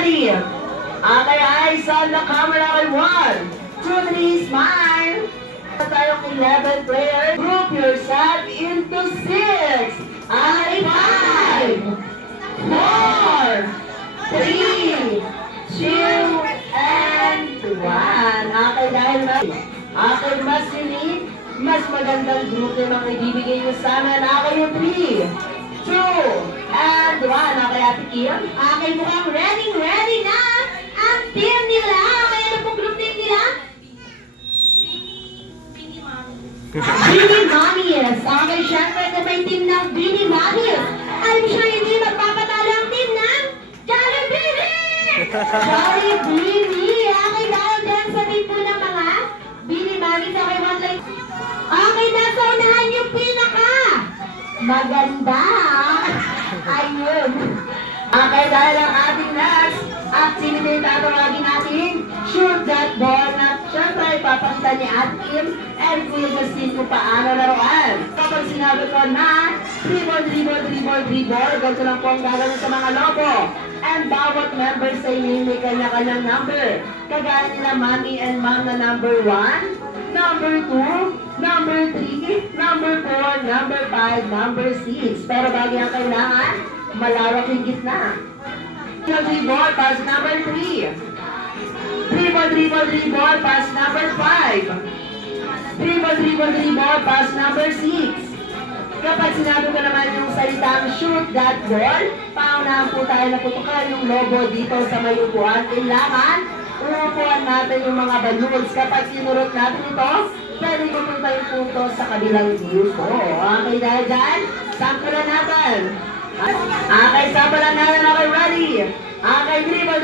ready? Okay, eyes on the camera. Okay, 1, 2, 3, smile. Tayong 11 players. Group yourself into 6. Okay, 5, 4, 3, 2, and 1. Okay, dahil mas unique, mas magandang group yung mga ibibigay nyo sa amin. Okay, yung 3, 2, and 1. Okay, Ate Kim? Okay, mukhang ready na ang team nila. Kaya ano pong group name nila? Bini Mommies. Okay, syempre na may team ng Bini Mommies. I'm sure hindi magpapatalo ang team ng Jollibee! Jollibee! Okay, dahil dyan sa team po ng mga Bini Mommies. Okay, one line. Okay, nasa unahan yung pinaka. Maganda. Ayun. Okay, dahil ang ating next activity tatawagin natin, shoot that ball na syempre ipapakita ni Ate Kim and Kuya Justin kung paano laruan. Kapag sinabi ko na dribble, ganito lang po ang gagawin sa mga lobo. And bawat member sa inyo may kanya-kanyang number. Kagaya nila Mommy and Mom na number 1, number 2, number 3, number 4, number 5, number 6. Pero bago yan kailangan, malawak yung gitna. Dribble, pass number 3. Dribble, pass number 5. Dribble, pass number 6. Kapag sinabi ko naman yung salitang shoot that ball, paunahan po tayo na putukan yung logo dito sa may upuan. Kailangan, uupuan natin yung mga balloons. Kapag sinurot natin ito, pwede pupunta yung punto sa kabilang grupo. Okay, dahil dyan, sampulan natin. Okay, sampulan natin. Okay, ready? Okay, dribble,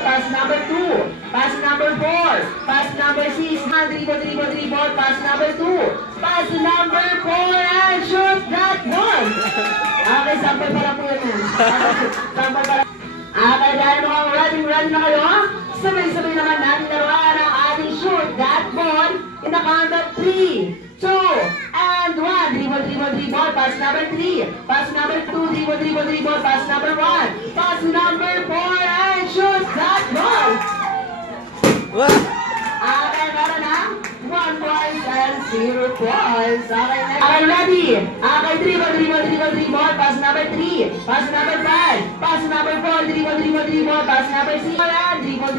pass number 2, pass number 4, pass number 6, dribble, pass number 2, pass number 4, and shoot that one! Okay, sample pala po yun. Sample pala. Okay, dahil mukhang ready na kayo, sabay-sabay naman natin laruan ang ating shoot that ball in the count of 3, 2, and 1. Dribble, pass number 3, pass number 2, dribble, pass number 1, pass number 4, and shoot that ball! Okay, meron na 1 point and 0 points. Okay, next. Okay, ready? Okay, dribble, pass number 3, pass number 5, pass number 4, dribble, pass number 6, and dribble,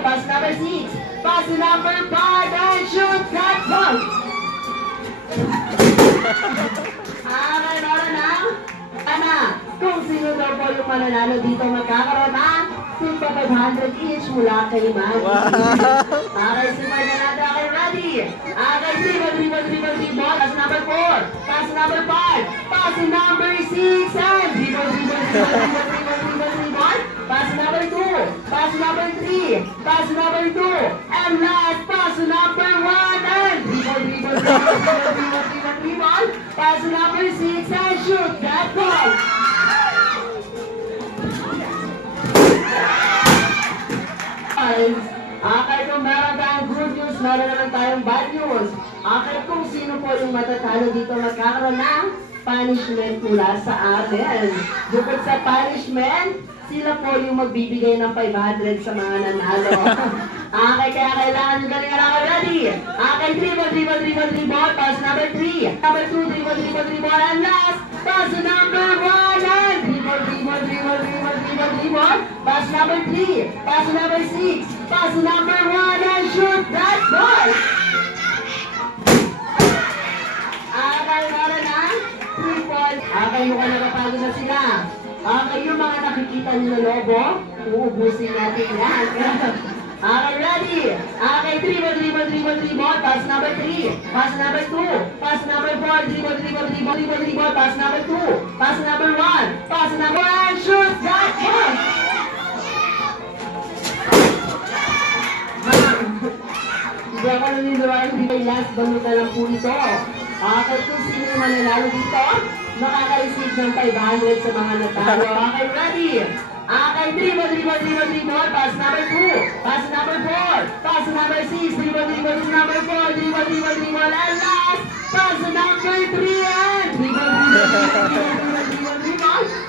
pass number 6, pass number 5, and shoot that ball! Okay, meron na. Kung sino daw po yung mananalo dito magkakaroon ng 500 each mula kay Maggie. Okay, simulan na natin. Okay, ready? Okay, dribble, pass number 4, pass number 5, pass number 6, and dribble, pass number 2, pass number 3, pass number 2, and last, pass number 1, and dribble, pass number 6, and shoot that ball! Okay, kung meron tayong good news, meron naman tayong bad news. Okay, kung sino po yung matatalo dito magkakaroon ng punishment mula sa atin. Bukod sa punishment, sila po yung magbibigay ng 500 sa mga nanalo. Okay, kaya kailangan nyo galingan ako. Ready? Okay, dribble, pass number 3. Number 2, dribble, and last, pass number 1, and dribble, pass number 3, pass number 6, pass number 1, and shoot that ball! Okay, meron na 3 points. Okay, mukhang nakapagod na sila. Okay, yung mga nakikita nyo na lobo, uubusin natin yan. Okay, ready? Okay, dribble, pass number 3, pass number 2, pass number 4, dribble, pass number 2, pass number 1, pass number 1, shoot that ball! Hindi ako naniniwala, hindi may last balutan lang po ito. Okay, kung sino yung mananalo dito, makaka-receive ng 500 sa mga natalo. Okay, ready? Okay, dribble, pass number 2, pass number 4, pass number 6, dribble, number 4, dribble, and last, pass number 3, and dribble,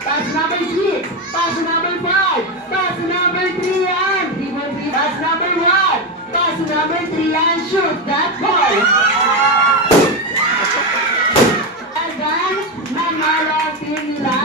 pass number 6, pass number 5, number 3 yan. Shoot that ball. Agan, nanalo ang team nila.